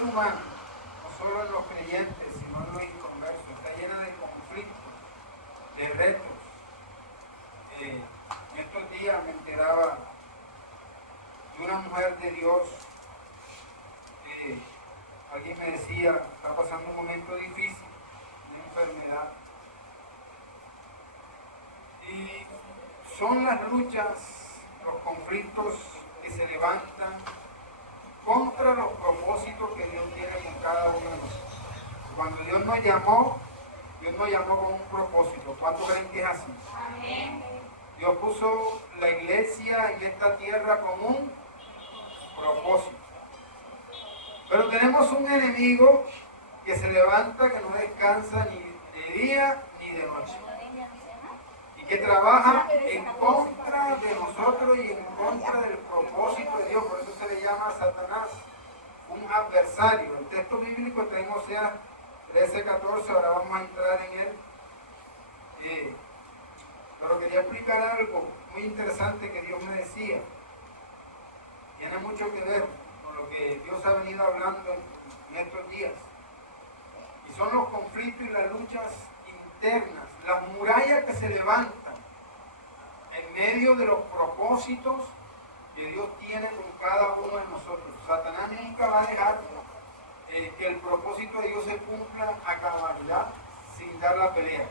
ser humano, no solo en los creyentes, sino en los inconversos, está llena de conflictos, de retos. En estos días me enteraba de una mujer de Dios. Alguien me decía, está pasando un momento difícil, una enfermedad. Y son las luchas, los conflictos que se levantan contra los propósitos que Dios tiene con cada uno de nosotros. Cuando Dios nos llamó con un propósito. ¿Cuántos creen que es así? Amén. Dios puso la iglesia en esta tierra con un propósito. Pero tenemos un enemigo que se levanta, que no descansa ni de día ni de noche. Y que trabaja en contra de nosotros y en contra del propósito de Dios. Por eso se le llama a Satanás un adversario. El texto bíblico está en Oseas 13:14, ahora vamos a entrar en él. Pero quería explicar algo muy interesante que Dios me decía. Tiene mucho que ver con lo que Dios ha venido hablando en estos días. Y son los conflictos y las luchas internas, las murallas que se levantan en medio de los propósitos que Dios tiene con cada uno de nosotros. Satanás nunca va a dejar que el propósito de Dios se cumpla a cabalidad sin dar la pelea.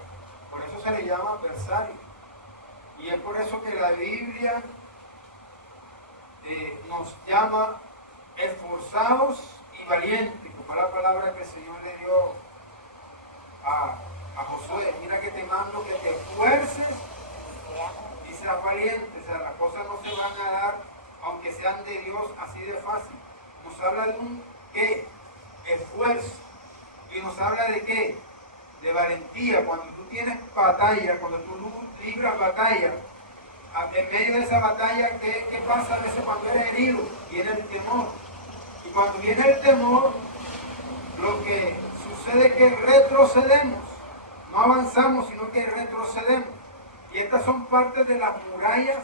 Por eso se le llama adversario. Y es por eso que la Biblia nos llama esforzados y valientes, como la palabra que el Señor le dio a Josué. Mira que te mando que te esfuerces y seas valiente. O sea, las cosas no se van a dar, aunque sean de Dios, así de fácil. Nos habla de un ¿qué? Esfuerzo. Y nos habla de ¿qué? De valentía. Cuando tú tienes batalla, cuando tú libras batalla, en medio de esa batalla, ¿qué pasa a veces cuando eres herido? Viene el temor. Y cuando viene el temor, lo que sucede es que retrocedemos. No avanzamos, sino que retrocedemos. Y estas son partes de las murallas,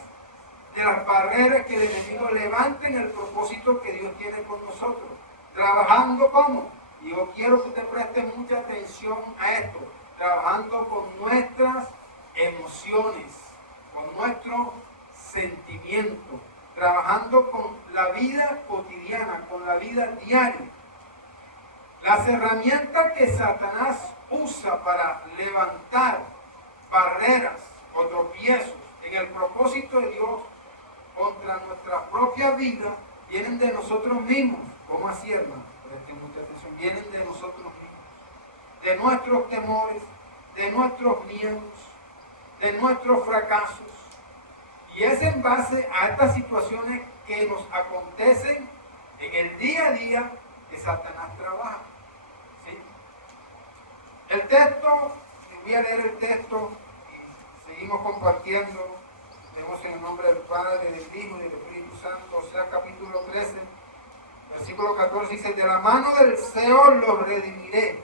de las barreras que el enemigo levanta en el propósito que Dios tiene con nosotros. Trabajando como, y yo quiero que usted preste mucha atención a esto, trabajando con nuestras emociones, con nuestro sentimiento, trabajando con la vida cotidiana, con la vida diaria. Las herramientas que Satanás usa para levantar barreras o tropiezos en el propósito de Dios contra nuestra propia vida vienen de nosotros mismos. ¿Cómo así, hermano? Presten mucha atención. Vienen de nosotros mismos, de nuestros temores, de nuestros miedos, de nuestros fracasos. Y es en base a estas situaciones que nos acontecen en el día a día que Satanás trabaja. ¿Sí? El texto, voy a leer el texto y seguimos compartiendo. Tenemos en el nombre del Padre, del Hijo y del Espíritu Santo. O sea, capítulo 13, versículo 14 dice: de la mano del Señor los redimiré,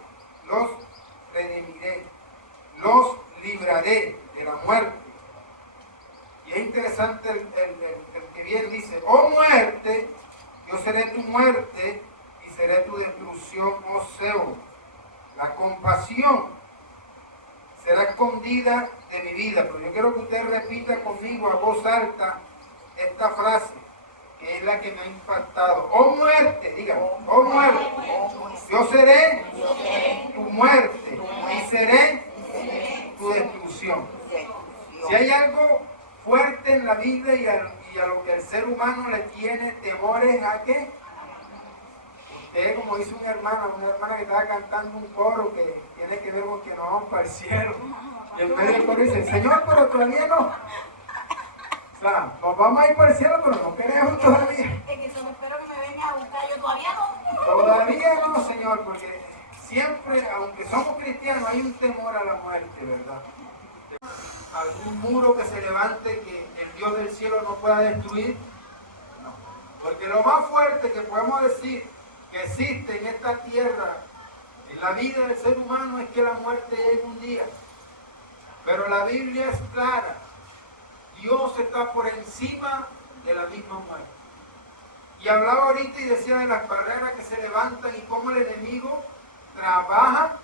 los libraré de la muerte. Y es interesante el que viene, dice: oh muerte, yo seré tu muerte y seré tu destrucción, oh Seol. La compasión será escondida de mi vida. Pero yo quiero que usted repita conmigo a voz alta esta frase, que es la que me ha impactado. Oh muerte, diga, oh muerte, yo seré tu muerte y seré tu destrucción. Si hay algo fuerte en la vida y a lo que el ser humano le tiene temores, ¿a qué? Usted, como dice una hermana que estaba cantando un coro que tiene que ver con que nos vamos para el cielo. Y en medio del coro dice: Señor, pero todavía no. O sea, nos vamos a ir para el cielo, pero no queremos todavía. Es que eso me espero que me venga a buscar. Yo todavía no. Todavía no, Señor, porque siempre, aunque somos cristianos, hay un temor a la muerte, ¿verdad? Algún muro que se levante que el Dios del cielo no pueda destruir. No. Porque lo más fuerte que podemos decir que existe en esta tierra, en la vida del ser humano, es que la muerte llegue un día. Pero la Biblia es clara. Dios está por encima de la misma muerte. Y hablaba ahorita y decía de las barreras que se levantan y cómo el enemigo trabaja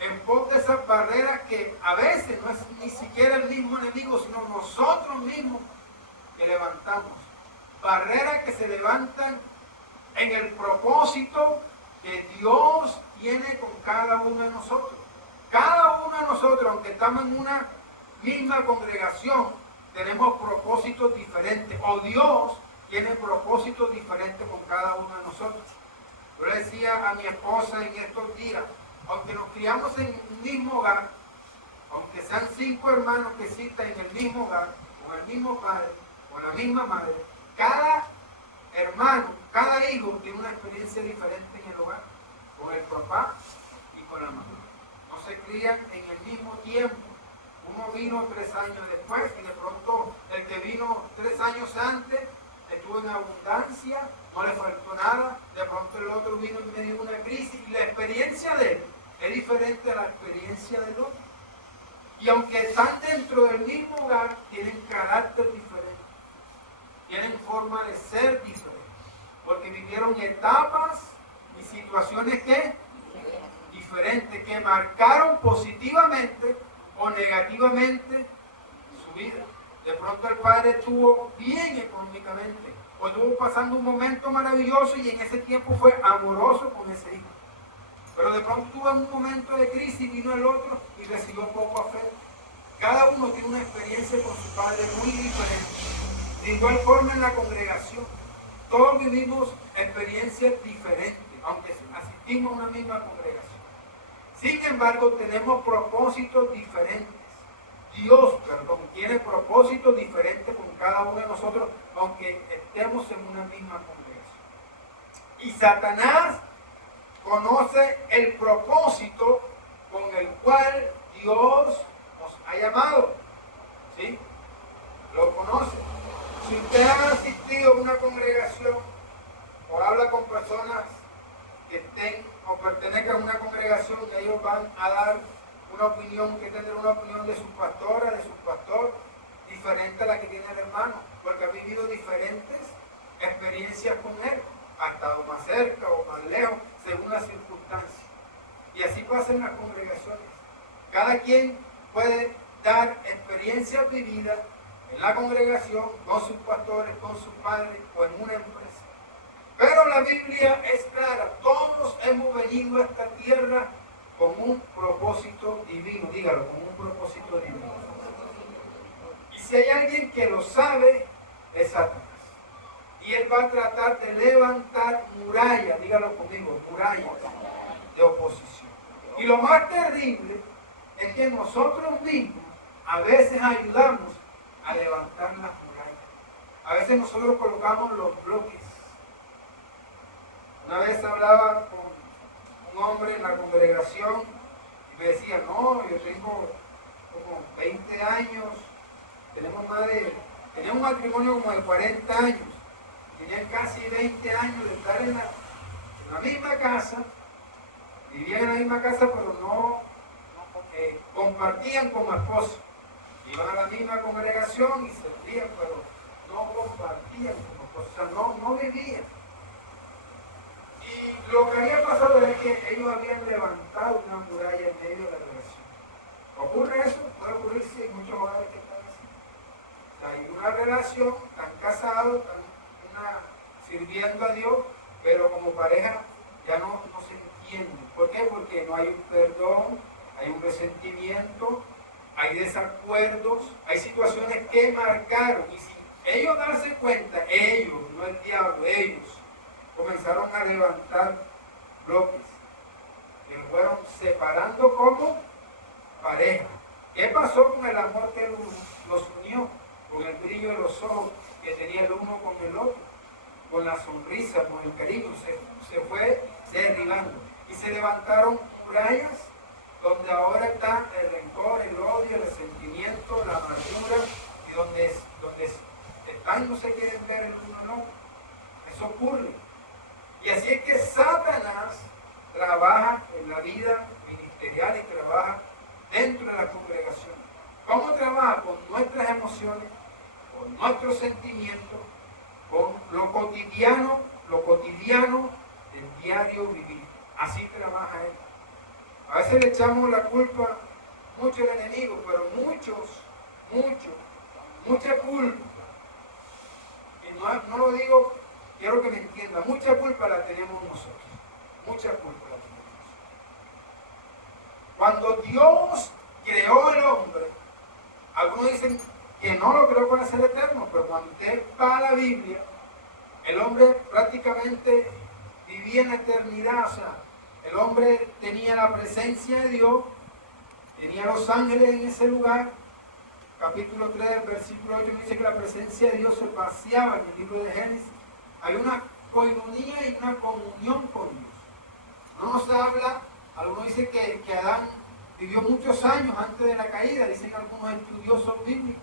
en pos de esas barreras que a veces no es ni siquiera el mismo enemigo, sino nosotros mismos que levantamos. Barreras que se levantan en el propósito que Dios tiene con cada uno de nosotros. Cada uno de nosotros, aunque estamos en una misma congregación, tenemos propósitos diferentes, o Dios tiene propósitos diferentes con cada uno de nosotros. Yo le decía a mi esposa en estos días, aunque nos criamos en un mismo hogar, aunque sean 5 hermanos que existan en el mismo hogar, con el mismo padre, con la misma madre, cada hermano, cada hijo tiene una experiencia diferente en el hogar, con el papá y con la mamá. No se crían en el mismo tiempo. Uno vino 3 años después y de pronto el que vino 3 años antes estuvo en abundancia, no le faltó nada. De pronto el otro vino en medio de una crisis y la experiencia de él es diferente a la experiencia del otro. Y aunque están dentro del mismo hogar, tienen carácter diferente, tienen forma de ser diferente, porque vivieron etapas y situaciones que diferentes, que marcaron positivamente o negativamente su vida. De pronto el padre estuvo bien económicamente, o estuvo pasando un momento maravilloso y en ese tiempo fue amoroso con ese hijo. Pero de pronto tuvo un momento de crisis, vino el otro y recibió poco afecto. Cada uno tiene una experiencia con su padre muy diferente. De igual forma en la congregación, todos vivimos experiencias diferentes, aunque asistimos a una misma congregación. Sin embargo, tenemos propósitos diferentes. Dios, tiene propósitos diferentes con cada uno de nosotros, aunque estemos en una misma congregación. Y Satanás conoce el propósito con el cual Dios nos ha llamado. ¿Sí? Lo conoce. Si usted ha asistido a una congregación o habla con personas que estén o pertenezcan a una congregación, que ellos van a dar una opinión, que tener una opinión de su pastora, de su pastor, diferente a la que tiene el hermano, porque ha vivido diferentes experiencias con él, ha estado más cerca o más lejos, según las circunstancias. Y así pasa en las congregaciones. Cada quien puede dar experiencias vividas en la congregación, con sus pastores, con sus padres o en una empresa. Pero la Biblia es clara, todos hemos venido a esta tierra con un propósito divino, dígalo, con un propósito divino. Y si hay alguien que lo sabe, es Satanás. Y él va a tratar de levantar murallas, dígalo conmigo, murallas de oposición. Y lo más terrible es que nosotros mismos a veces ayudamos a levantar las murallas. A veces nosotros colocamos los bloques. Una vez hablaba con un hombre en la congregación y me decía, no, yo tengo como 20 años, tenemos un matrimonio como de 40 años, tenían casi 20 años de estar en la misma casa, vivían en la misma casa, pero no compartían como esposos. Iban a la misma congregación y servían, pero no compartían como esposos, o sea, no vivían. Y lo que había pasado es que ellos habían levantado una muralla en medio de la relación. ¿Ocurre eso? Puede ocurrirse en muchos hogares que están así. O sea, hay una relación, están casados, están sirviendo a Dios, pero como pareja ya no se entienden. ¿Por qué? Porque no hay un perdón, hay un resentimiento, hay desacuerdos, hay situaciones que marcaron. Y si ellos darse cuenta, ellos, no el diablo, ellos, comenzaron a levantar bloques, que fueron separando como pareja. ¿Qué pasó con el amor que los unió? Con el brillo de los ojos que tenía el uno con el otro, con la sonrisa, con el cariño, se fue derribando. Y se levantaron murallas donde ahora está el rencor, el odio, el resentimiento, la amargura, y donde están no se quieren ver el uno al otro. Eso ocurre. Y así es que Satanás trabaja en la vida ministerial y trabaja dentro de la congregación. ¿Cómo trabaja? Con nuestras emociones, con nuestros sentimientos, con lo cotidiano del diario vivir. Así trabaja él. A veces le echamos la culpa mucho al enemigo, pero mucha culpa. Y no lo digo, quiero que me entienda, mucha culpa la tenemos nosotros. Mucha culpa la tenemos. Cuando Dios creó el hombre, algunos dicen que no lo creó para ser eterno, pero cuando usted va a la Biblia, el hombre prácticamente vivía en la eternidad. O sea, el hombre tenía la presencia de Dios, tenía los ángeles en ese lugar. Capítulo 3, versículo 8 dice que la presencia de Dios se paseaba en el libro de Génesis. Hay una coinonía y una comunión con Dios. No nos habla, algunos dicen que Adán vivió muchos años antes de la caída, dicen algunos estudiosos bíblicos.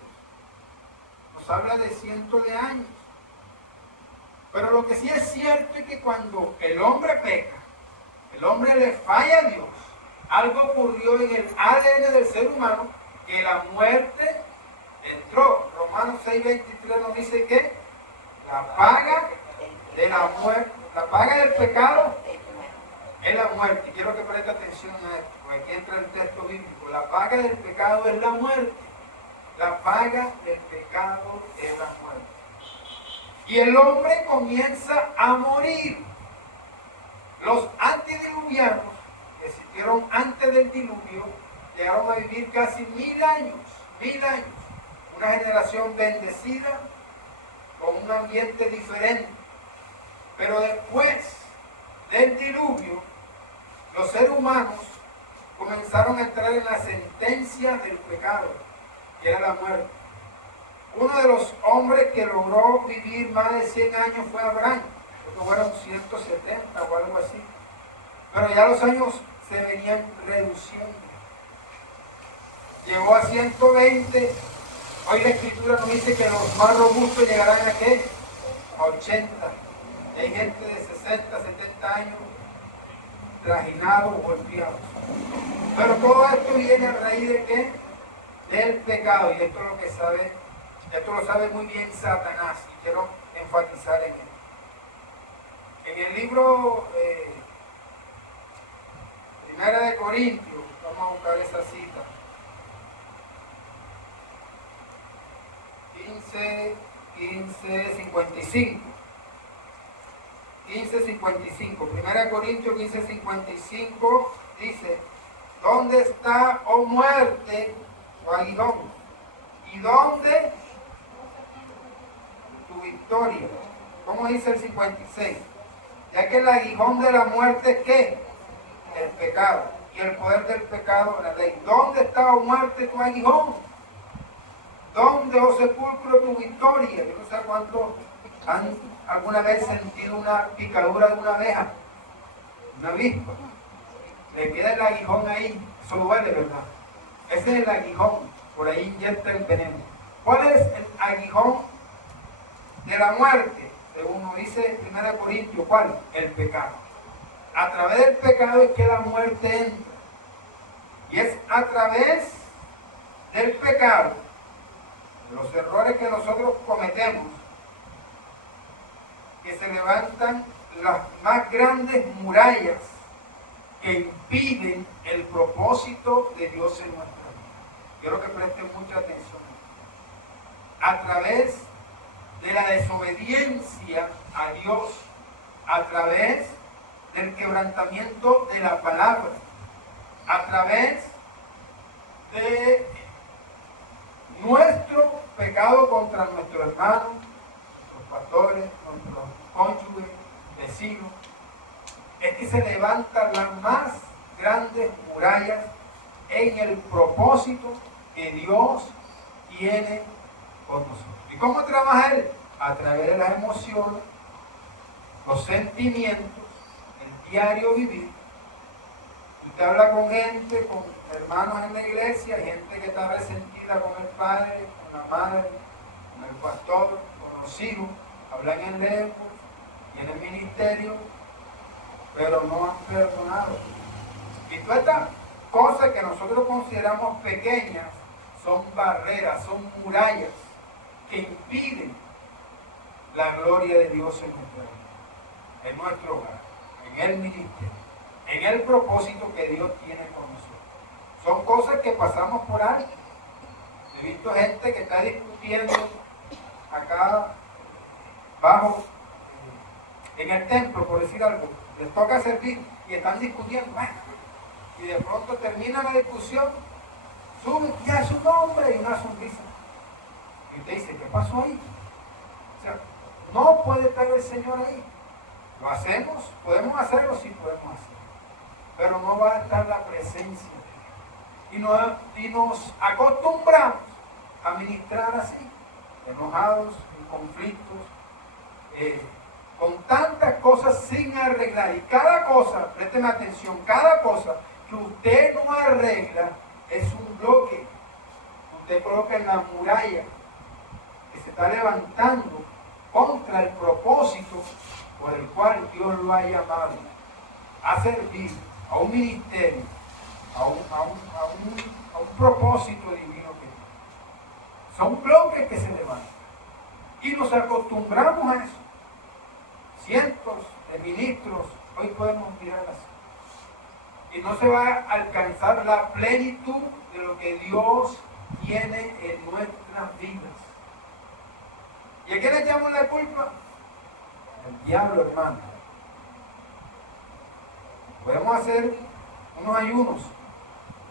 Nos habla de cientos de años. Pero lo que sí es cierto es que cuando el hombre peca, el hombre le falla a Dios, algo ocurrió en el ADN del ser humano, que la muerte entró. Romanos 6:23 nos dice que la paga de la muerte, la paga del pecado es la muerte. Quiero que preste atención a esto, porque aquí entra el texto bíblico. La paga del pecado es la muerte. La paga del pecado es la muerte. Y el hombre comienza a morir. Los antediluvianos, que existieron antes del diluvio, llegaron a vivir casi 1000 años. Una generación bendecida, con un ambiente diferente. Pero después del diluvio, los seres humanos comenzaron a entrar en la sentencia del pecado, que era la muerte. Uno de los hombres que logró vivir más de 100 años fue Abraham. Creo que fueron 170 o algo así. Pero ya los años se venían reduciendo. Llegó a 120. Hoy la escritura nos dice que los más robustos llegarán a ¿qué? A 80. Hay gente de 60, 70 años trajinados o golpeados. Pero todo esto viene a raíz de ¿qué? Del pecado. Y esto es lo que sabe, esto lo sabe muy bien Satanás. Y quiero enfatizar en él. En el libro Primera de Corintios, vamos a buscar esa cita. 15:55. Primera Corintios 15:55 dice: ¿dónde está, oh muerte, o aguijón? ¿Y dónde tu victoria? ¿Cómo dice el 56? Ya que el aguijón de la muerte es ¿qué? El pecado. Y el poder del pecado, la ley. ¿Dónde está, oh muerte, tu aguijón? ¿Dónde, oh sepulcro, tu victoria? Yo no sé cuántos han alguna vez sentido una picadura de una abeja, una avispa. Le queda el aguijón ahí, eso duele, ¿verdad? Ese es el aguijón, por ahí inyecta el veneno. ¿Cuál es el aguijón de la muerte? Según nos dice 1 Corintios, ¿cuál? El pecado. A través del pecado es que la muerte entra. Y es a través del pecado, los errores que nosotros cometemos, que se levantan las más grandes murallas que impiden el propósito de Dios en nuestra vida. Quiero que presten mucha atención. A través de la desobediencia a Dios, a través del quebrantamiento de la palabra, a través de nuestro pecado contra nuestro hermano, nuestros pastores, nuestros cónyuges, vecinos, es que se levantan las más grandes murallas en el propósito que Dios tiene con nosotros. ¿Y cómo trabaja Él? A través de las emociones, los sentimientos, el diario vivir. Usted habla con gente, con hermanos en la iglesia, gente que está resentida con el padre, con la madre, con el pastor, con los hijos, hablan en lenguas, tienen ministerio, pero no han perdonado. Y todas estas cosas que nosotros consideramos pequeñas son barreras, son murallas que impiden la gloria de Dios en nuestra vida, en nuestro hogar, en el ministerio, en el propósito que Dios tiene con nosotros. Son cosas que pasamos por ahí. He visto gente que está discutiendo acá bajo, en el templo, por decir algo, les toca servir y están discutiendo. Y de pronto termina la discusión, sube ya su nombre y una sonrisa. Y usted dice, ¿qué pasó ahí? O sea, no puede estar el Señor ahí. Lo hacemos, podemos hacerlo, sí podemos hacerlo. Pero no va a estar la presencia. Y nos acostumbramos a ministrar así, enojados, en conflictos, con tantas cosas sin arreglar. Y cada cosa, présteme atención, cada cosa que usted no arregla es un bloque. Usted coloca en la muralla que se está levantando contra el propósito por el cual Dios lo ha llamado a servir a un ministerio, a un propósito divino que tiene. Son bloques que se levantan. Y nos acostumbramos a eso. Cientos de ministros hoy podemos mirar así. Y no se va a alcanzar la plenitud de lo que Dios tiene en nuestras vidas. ¿Y a qué le echamos la culpa? El diablo, hermano. Podemos hacer unos ayunos,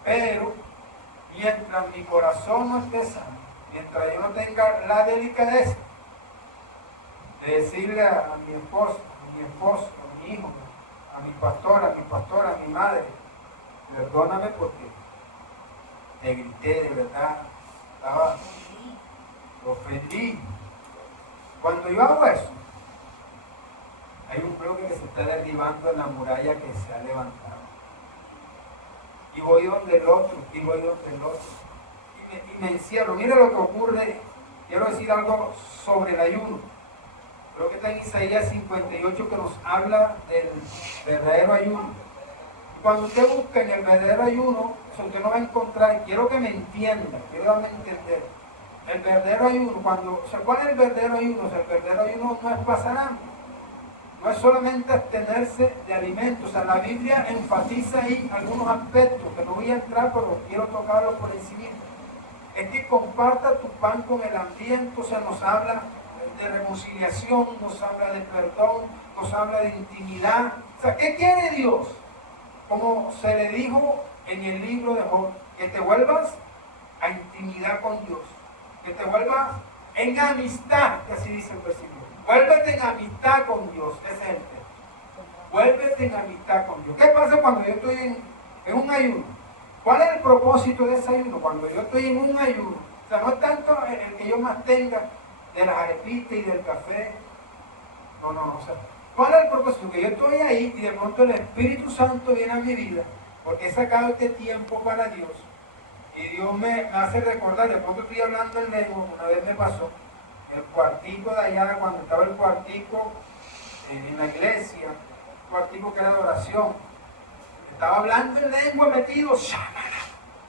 pero mientras mi corazón no esté sano, mientras yo no tenga la delicadeza de decirle a mi esposo, a mi hijo, a mi pastora, a mi madre, perdóname porque te grité de verdad, lo ofendí. Cuando yo hago eso, hay un bloque que se está derribando en la muralla que se ha levantado. Y voy donde el otro, y voy donde el otro. Y me encierro. Mire lo que ocurre. Quiero decir algo sobre el ayuno. Creo que está en Isaías 58 que nos habla del verdadero ayuno. Y cuando usted busca en el verdadero ayuno, usted no va a encontrar, quiero que me entienda, quiero darme a entender. El verdadero ayuno, ¿cuál es el verdadero ayuno? O sea, el verdadero ayuno no es pasar hambre. No es solamente abstenerse de alimentos. O sea, la Biblia enfatiza ahí algunos aspectos que no voy a entrar, pero quiero tocarlos por encima. Es que comparta tu pan con el ambiente. O sea, nos habla de reconciliación, nos habla de perdón, nos habla de intimidad. O sea, ¿qué quiere Dios? Como se le dijo en el libro de Job, que te vuelvas a intimidad con Dios, que te vuelvas en amistad, que así dice el versículo. Vuélvete en amistad con Dios, ese es el texto. Vuélvete en amistad con Dios. ¿Qué pasa cuando yo estoy en un ayuno? ¿Cuál es el propósito de ese ayuno? Cuando yo estoy en un ayuno, o sea, no es tanto el que yo más tenga de las arepitas y del café. No, o sea, ¿cuál es el propósito? Que yo estoy ahí y de pronto el Espíritu Santo viene a mi vida, porque he sacado este tiempo para Dios. Y Dios me hace recordar, de pronto estoy hablando en lengua, una vez me pasó, el cuartico de allá, cuando estaba el cuartico en la iglesia, el cuartico que era de oración, estaba hablando en lengua metido,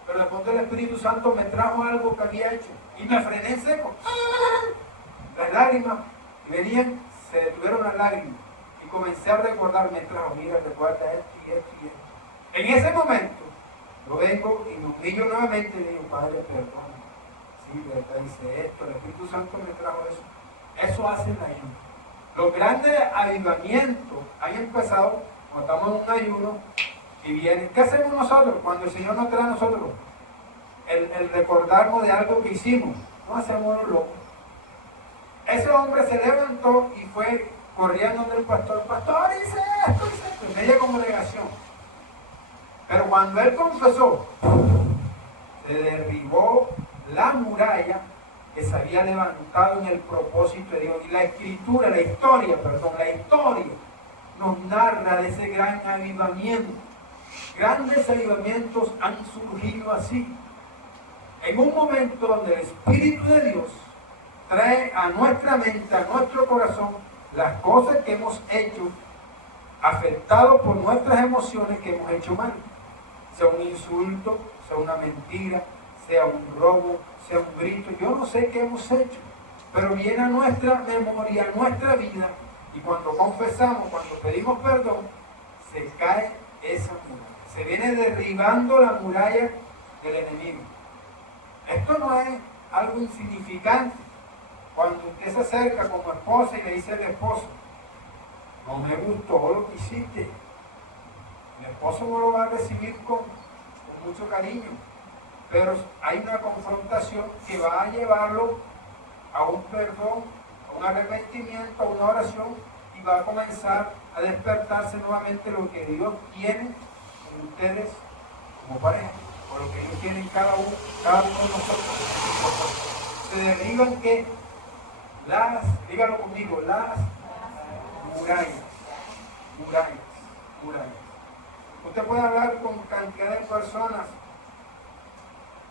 pero de pronto el Espíritu Santo me trajo algo que había hecho y me frené en seco. Las lágrimas venían, se detuvieron las lágrimas y comencé a recordar, me trajo, mira, recuerda esto y esto y esto. En ese momento, yo vengo y me humillo nuevamente y digo, Padre, perdón. Sí, verdad, dice esto, el Espíritu Santo me trajo eso. Eso hace el ayuno. Los grandes avivamientos han empezado cuando estamos en un ayuno y vienen. ¿Qué hacemos nosotros cuando el Señor nos trae a nosotros? El recordarnos de algo que hicimos. No hacemos los locos. Ese hombre se levantó y fue corriendo donde el pastor. Pastor, dice esto, en media congregación. Pero cuando él confesó, se derribó la muralla que se había levantado en el propósito de Dios. Y la historia nos narra de ese gran avivamiento. Grandes avivamientos han surgido así. En un momento donde el Espíritu de Dios trae a nuestra mente, a nuestro corazón, las cosas que hemos hecho, afectados por nuestras emociones que hemos hecho mal. Sea un insulto, sea una mentira, sea un robo, sea un grito, yo no sé qué hemos hecho. pero viene a nuestra memoria, a nuestra vida, y cuando confesamos, cuando pedimos perdón, se cae esa muralla. Se viene derribando la muralla del enemigo. Esto no es algo insignificante. Cuando usted se acerca como esposa y le dice al esposo, no me gustó lo que hiciste, el esposo no lo va a recibir con mucho cariño, pero hay una confrontación que va a llevarlo a un perdón, a un arrepentimiento, a una oración, y va a comenzar a despertarse nuevamente lo que Dios tiene en ustedes como pareja, o lo que Dios tiene en cada uno de nosotros. Se derriban que dígalo conmigo, las murallas. Usted puede hablar con cantidad de personas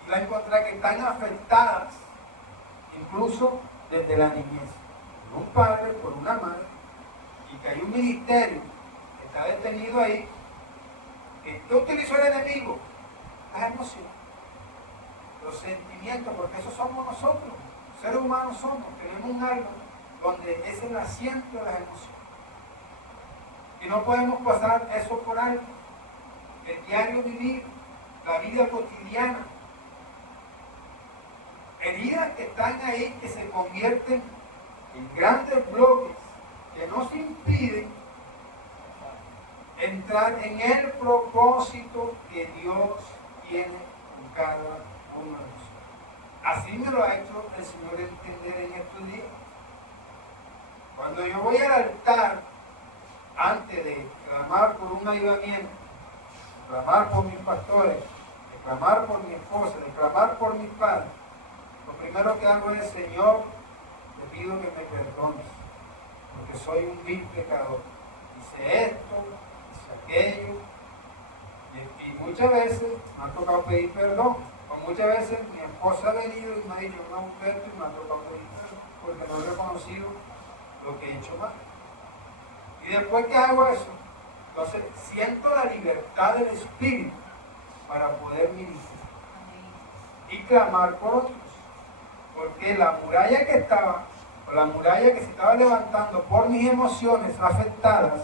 y va a encontrar que están afectadas, incluso desde la niñez, por un padre, por una madre, y que hay un ministerio que está detenido ahí. ¿Qué utilizó el enemigo? Las emociones, los sentimientos, porque eso somos nosotros, seres humanos somos, tenemos un alma donde es el asiento de las emociones. Y no podemos pasar eso por alto. El diario vivir, la vida cotidiana, heridas que están ahí, que se convierten en grandes bloques que nos impiden entrar en el propósito que Dios tiene con cada uno de nosotros. Así me lo ha hecho el Señor entender en estos días. Cuando yo voy al altar, antes de clamar por un avivamiento, clamar por mis pastores, de clamar por mi esposa, de clamar por mis padres, lo primero que hago es, Señor, te pido que me perdones, porque soy un vil pecador. Hice esto, hice aquello, y muchas veces me ha tocado pedir perdón, o muchas veces mi esposa ha venido y me ha dicho, no, Humberto, y me ha tocado pedir perdón, porque no he reconocido lo que he hecho mal. Y después que hago eso, entonces siento la libertad del Espíritu para poder ministrar y clamar por otros. Porque la muralla que estaba, o la muralla que se estaba levantando por mis emociones afectadas,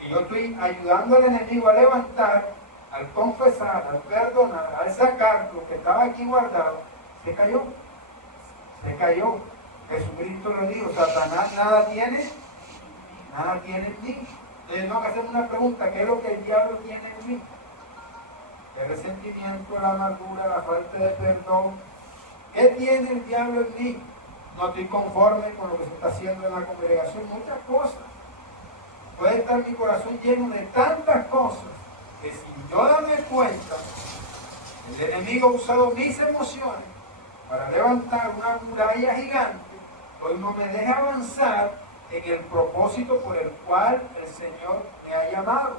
y yo estoy ayudando al enemigo a levantar, al confesar, al perdonar, al sacar lo que estaba aquí guardado, se cayó. Se cayó. Jesucristo lo dijo, Satanás nada tiene en mí. Entonces no, que hacer una pregunta, ¿qué es lo que el diablo tiene en mí? El resentimiento, la amargura, la falta de perdón. ¿Qué tiene el diablo en mí? No estoy conforme con lo que se está haciendo en la congregación, muchas cosas. Puede estar mi corazón lleno de tantas cosas que sin yo darme cuenta, el enemigo ha usado mis emociones para levantar una muralla gigante. Hoy no me deja avanzar en el propósito por el cual el Señor me ha llamado.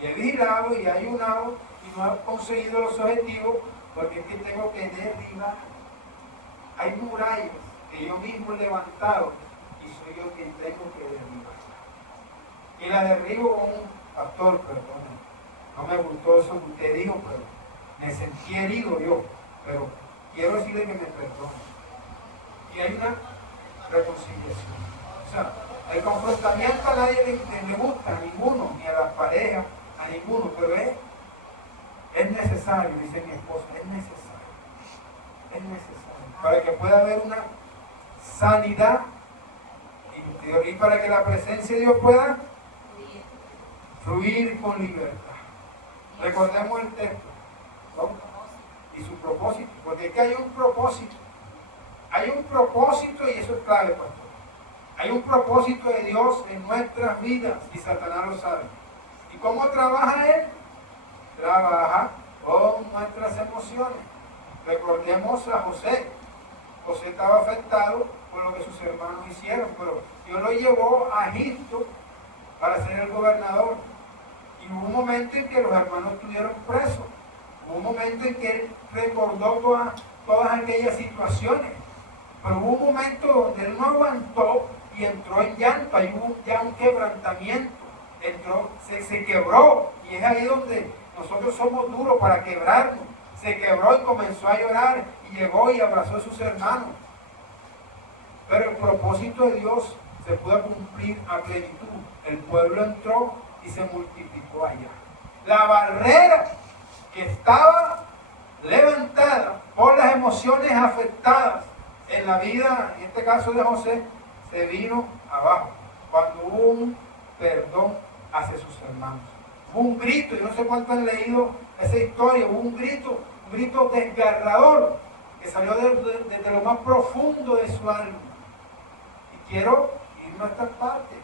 Y he vigilado y he ayunado y no he conseguido los objetivos porque es que tengo que derribar. Hay murallas que yo mismo he levantado y soy yo quien tengo que derribar. Y la derribo con un pastor, perdón. No me gustó eso que usted dijo, pero me sentí herido yo. Pero quiero decirle que me perdone. Y hay una reconciliación. O sea, el confrontamiento a nadie le gusta, a ninguno, ni a las parejas, a ninguno, pero es necesario, dice mi esposa, es necesario, para que pueda haber una sanidad interior y para que la presencia de Dios pueda fluir con libertad. Recordemos el texto, ¿no? Y su propósito, porque es que hay un propósito y eso es clave, pastor. Hay un propósito de Dios en nuestras vidas y Satanás lo sabe. ¿Y cómo trabaja Él? Trabaja con nuestras emociones. Recordemos a José. José estaba afectado por lo que sus hermanos hicieron, pero Dios lo llevó a Egipto para ser el gobernador. Y hubo un momento en que los hermanos estuvieron presos. Hubo un momento en que él recordó todas aquellas situaciones. Pero hubo un momento donde él no aguantó y entró en llanto. Ahí hubo ya un quebrantamiento. Se quebró. Y es ahí donde nosotros somos duros para quebrarnos. Se quebró y comenzó a llorar. Y llegó y abrazó a sus hermanos. Pero el propósito de Dios se pudo cumplir a plenitud. El pueblo entró y se multiplicó allá. La barrera que estaba levantada por las emociones afectadas en la vida, en este caso de José, se vino abajo cuando hubo un perdón hacia sus hermanos. Hubo un grito, yo no sé cuántos han leído esa historia, hubo un grito desgarrador que salió desde lo más profundo de su alma. Y quiero irme a esta parte,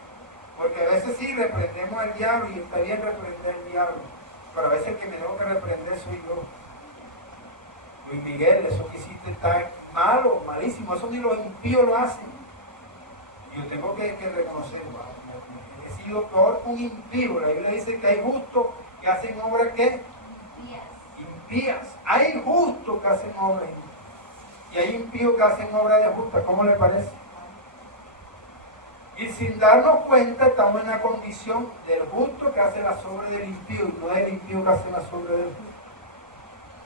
porque a veces sí reprendemos al diablo y está bien reprender al diablo, pero a veces el que me tengo que reprender soy yo. Luis Miguel, eso que hiciste está malo, malísimo, eso ni los impíos lo hacen. Yo tengo que reconocer, he sido peor que un impío. La Biblia dice que hay justos que hacen obras ¿qué? Impías. Hay justos que hacen obras impías y hay impíos que hacen obras de justas. ¿Cómo le parece? Y sin darnos cuenta estamos en la condición del justo que hace las obras del impío y no del impío que hace las obras del justo.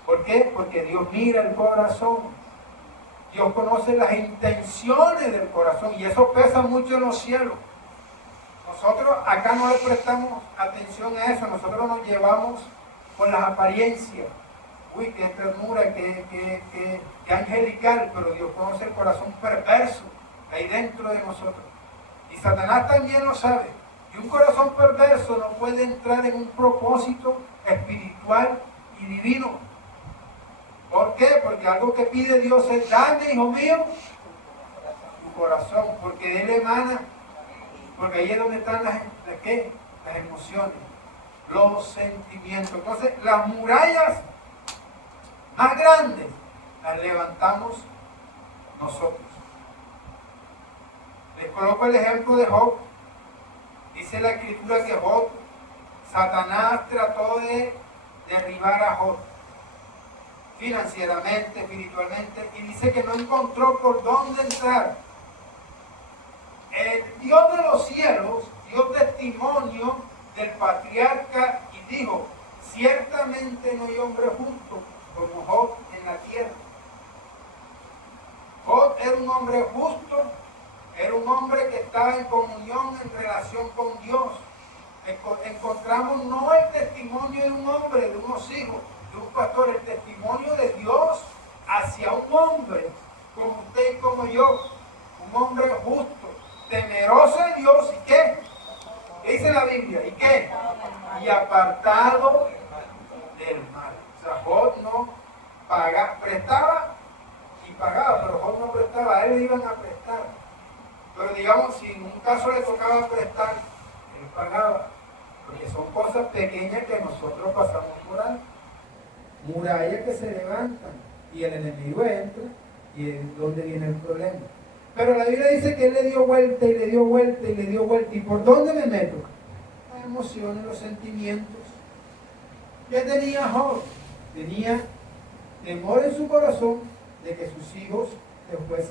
¿Por qué? Porque Dios mira el corazón. Dios conoce las intenciones del corazón y eso pesa mucho en los cielos. Nosotros acá no le prestamos atención a eso, nosotros nos llevamos con las apariencias. Uy, qué ternura, qué angelical, pero Dios conoce el corazón perverso que hay dentro de nosotros. Y Satanás también lo sabe. Y un corazón perverso no puede entrar en un propósito espiritual y divino. ¿Por qué? Porque algo que pide Dios es: dame, hijo mío, tu corazón, porque de él emana, porque ahí es donde están las emociones, los sentimientos. Entonces, las murallas más grandes las levantamos nosotros. Les coloco el ejemplo de Job. Dice la Escritura que Job, Satanás trató de derribar a Job financieramente, espiritualmente, y dice que no encontró por dónde entrar. El Dios de los cielos dio testimonio del patriarca y dijo: ciertamente no hay hombre justo como Job en la tierra. Job era un hombre justo, era un hombre que estaba en comunión, en relación con Dios. Encontramos no el testimonio de un hombre, de unos hijos, de un pastor, el testimonio de Dios hacia un hombre como usted y como yo, un hombre justo, temeroso de Dios. ¿Y qué? ¿Qué dice la Biblia? ¿Y qué? Y apartado del mal. O sea, Job no pagaba, prestaba y pagaba, pero Job no prestaba, a él le iban a prestar. Pero digamos, si en un caso le tocaba prestar, él pagaba, porque son cosas pequeñas que nosotros pasamos por ahí. Murallas que se levantan y el enemigo entra y es donde viene el problema. Pero la Biblia dice que él le dio vuelta y le dio vuelta y le dio vuelta. ¿Y por dónde me meto? Las emociones, los sentimientos. ¿Qué tenía Job? Tenía temor en su corazón de que sus hijos después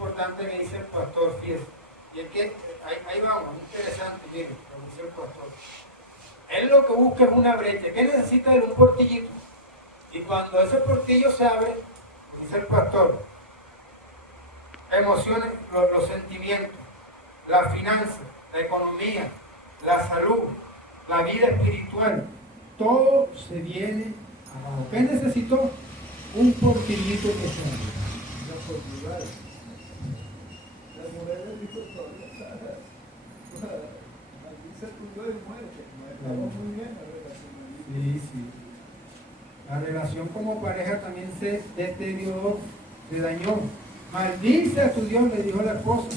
importante que dice el pastor, fíjese. Y es que ahí vamos, interesante, mire, lo dice el pastor. Él lo que busca es una brecha. ¿Qué necesita él? Un portillito. Y cuando ese portillo se abre, dice el pastor, emociones, los sentimientos, la finanza, la economía, la salud, la vida espiritual, todo se viene abajo. ¿Qué necesitó? Un portillito que se abre. Una portillada. Sí. La relación como pareja también se deterioró, se dañó. Maldice a tu Dios, le dijo la esposa,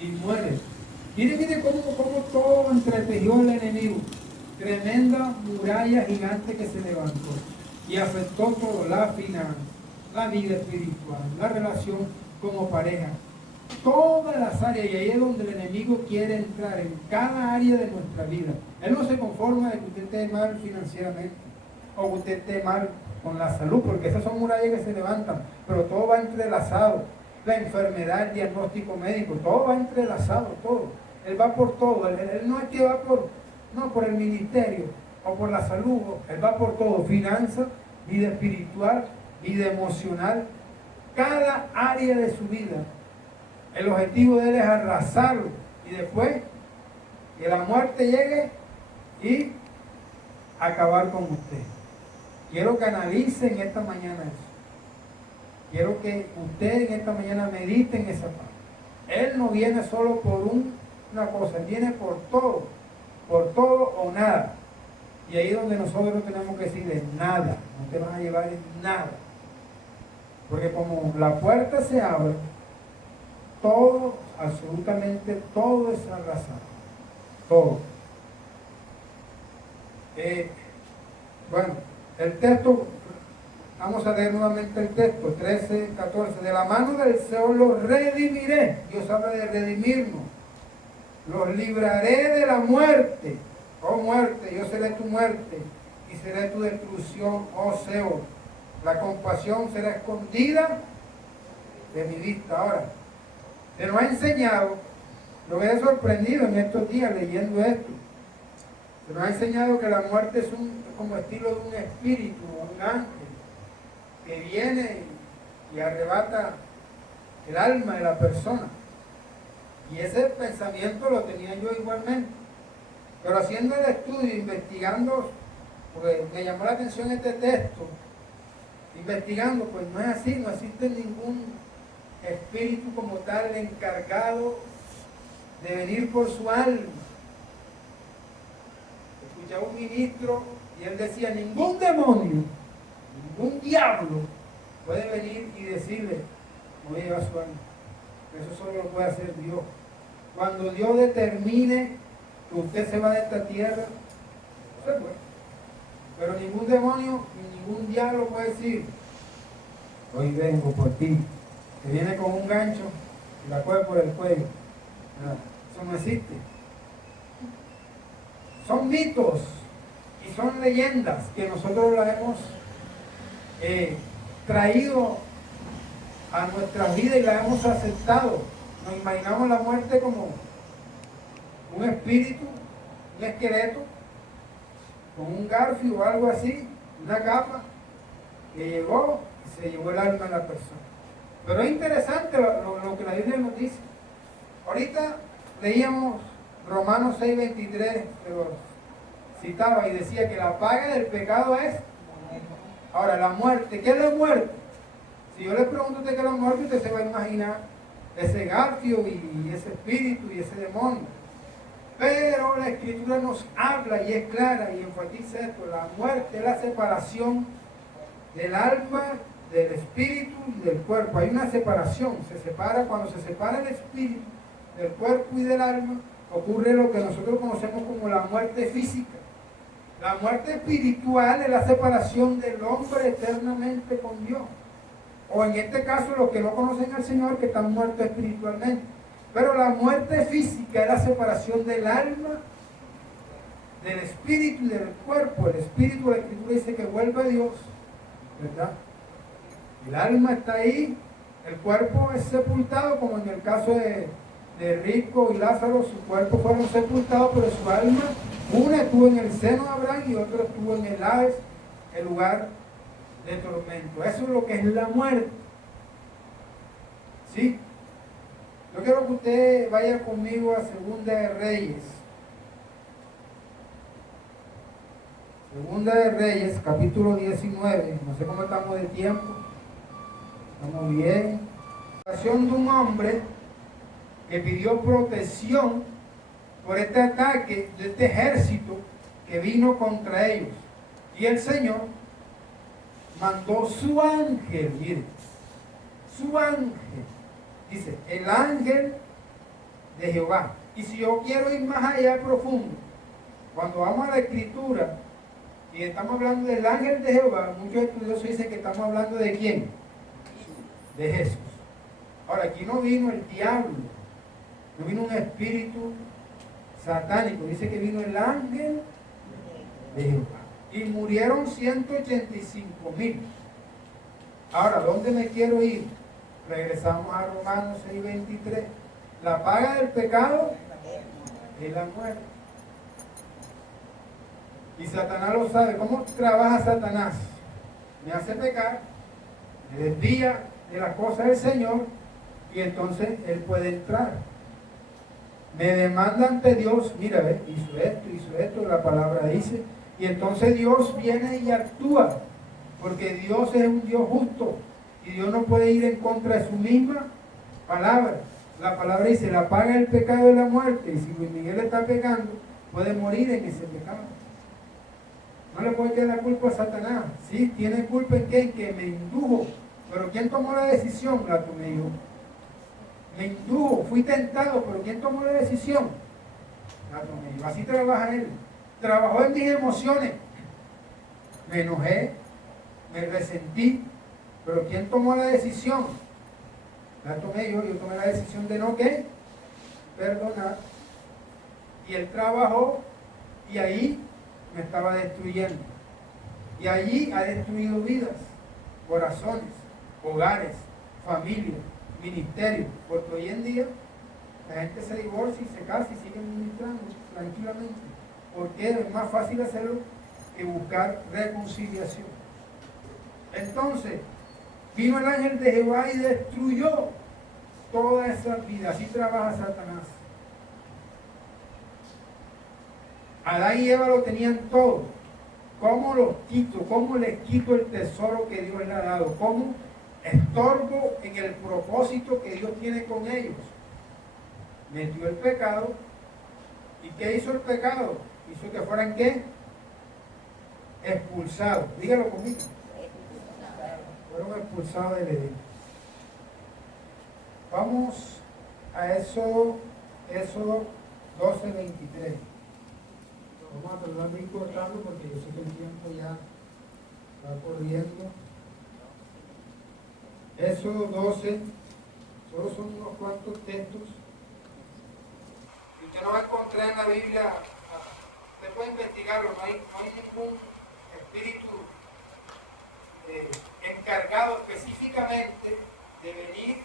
y muere. Mire cómo todo entretejió el enemigo. Tremenda muralla gigante que se levantó y afectó todo: la finanza, la vida espiritual, la relación como pareja. todas las áreas, y ahí es donde el enemigo quiere entrar, en cada área de nuestra vida. Él no se conforma de que usted esté mal financieramente, o que usted esté mal con la salud, porque esas son murallas que se levantan, pero todo va entrelazado. La enfermedad, el diagnóstico médico, todo va entrelazado, todo. Él va por todo, él no es que va por el ministerio, o por la salud, él va por todo, finanzas, vida espiritual, vida emocional, cada área de su vida. El objetivo de él es arrasarlo y después que la muerte llegue y acabar con usted. Quiero que analicen esta mañana eso. Quiero que usted en esta mañana medite en esa parte. Él no viene solo por una cosa, él viene por todo o nada. Y ahí es donde nosotros tenemos que decirle nada, no te van a llevar en nada. Porque como la puerta se abre, todo, absolutamente todo es arrasado. Todo. Bueno, el texto, vamos a leer nuevamente el texto, 13, 14. De la mano del Señor los redimiré. Dios habla de redimirnos. Los libraré de la muerte. Oh muerte, yo seré tu muerte y seré tu destrucción, oh Seol. La compasión será escondida de mi vista. Ahora, se nos ha enseñado, lo he sorprendido en estos días leyendo esto, se nos ha enseñado que la muerte es como estilo de un espíritu, un ángel, que viene y arrebata el alma de la persona. Y ese pensamiento lo tenía yo igualmente. Pero haciendo el estudio, investigando, porque me llamó la atención este texto, investigando, pues no es así, no existe ningún espíritu como tal encargado de venir por su alma. Escuchaba un ministro y él decía, ningún demonio, ningún diablo puede venir y decirle, no lleva su alma. Eso solo lo puede hacer Dios. Cuando Dios determine que usted se va de esta tierra, se fue. Pero ningún demonio ni ningún diablo puede decir, hoy vengo por ti. Que viene con un gancho y la coge por el cuello. Eso no existe. Son mitos y son leyendas que nosotros las hemos traído a nuestras vidas y las hemos aceptado. Nos imaginamos la muerte como un espíritu, un esqueleto, con un garfio o algo así, una capa, que llegó y se llevó el alma de la persona. Pero es interesante lo que la Biblia nos dice. Ahorita leíamos Romanos 6:23, que lo citaba y decía que la paga del pecado es. Ahora, la muerte, ¿qué es la muerte? Si yo le pregunto a usted qué es la muerte, usted se va a imaginar ese garfio y ese espíritu y ese demonio. Pero la Escritura nos habla y es clara y enfatiza esto: la muerte es la separación del alma, del espíritu y del cuerpo. Hay una separación, se separa. Cuando se separa el espíritu del cuerpo y del alma, ocurre lo que nosotros conocemos como la muerte física. La muerte espiritual es la separación del hombre eternamente con Dios. O en este caso los que no conocen al Señor, que están muertos espiritualmente. Pero la muerte física es la separación del alma, del espíritu y del cuerpo. El espíritu, la Escritura dice que vuelve a Dios, ¿verdad? El alma está ahí, el cuerpo es sepultado, como en el caso de Rico y Lázaro. Sus cuerpos fueron sepultados, pero su alma, una estuvo en el seno de Abraham y otra estuvo en el Hades, el lugar de tormento. Eso es lo que es la muerte. ¿Sí? Yo quiero que usted vaya conmigo a Segunda de Reyes. Segunda de Reyes, capítulo 19. No sé cómo estamos de tiempo. Estamos bien. La situación de un hombre que pidió protección por este ataque de este ejército que vino contra ellos. Y el Señor mandó su ángel, mire, su ángel. Dice, el ángel de Jehová. Y si yo quiero ir más allá profundo, cuando vamos a la Escritura y estamos hablando del ángel de Jehová, muchos estudiosos dicen que estamos hablando de ¿quién? De Jesús. Ahora, aquí no vino el diablo, no vino un espíritu satánico, dice que vino el ángel de Jehová. Y murieron 185,000. Ahora, ¿dónde me quiero ir? Regresamos a Romanos 6:23. La paga del pecado es la muerte. Y Satanás lo sabe. ¿Cómo trabaja Satanás? Me hace pecar, me desvía de las cosas del Señor y entonces él puede entrar. Me demanda ante Dios, mira, hizo esto, la palabra dice, y entonces Dios viene y actúa, porque Dios es un Dios justo y Dios no puede ir en contra de su misma palabra. La palabra dice, la paga del pecado es la muerte, y si Luis Miguel está pecando, puede morir en ese pecado. No le puede echar la culpa a Satanás. Sí, tiene culpa en qué, en que me indujo, pero ¿quién tomó la decisión? La tomé yo. Me indujo, fui tentado, pero ¿quién tomó la decisión? La tomé yo. Así trabaja él. Trabajó en mis emociones. Me enojé, me resentí, pero ¿quién tomó la decisión? La tomé yo. Yo tomé la decisión de no ¿qué? Perdonar. Y él trabajó y ahí me estaba destruyendo. Y allí ha destruido vidas, corazones, hogares, familias, ministerios. Porque hoy en día la gente se divorcia y se casa y sigue ministrando tranquilamente. Porque es más fácil hacerlo que buscar reconciliación. Entonces, vino el ángel de Jehová y destruyó toda esa vida. Así trabaja Satanás. Adán y Eva lo tenían todo. ¿Cómo los quito? ¿Cómo les quito el tesoro que Dios les ha dado? ¿Cómo estorbo en el propósito que Dios tiene con ellos? Metió el pecado. ¿Y qué hizo el pecado? Hizo que fueran ¿qué? Expulsados. Dígalo conmigo. Fueron expulsados del Edén. Vamos a Éxodo 12:23. Vamos a tratar de ir cortando porque yo sé que el tiempo ya va corriendo. Éxodo 12, solo son unos cuantos textos. Si usted no va a encontrar en la Biblia, usted puede investigarlo, no hay ningún espíritu encargado específicamente de venir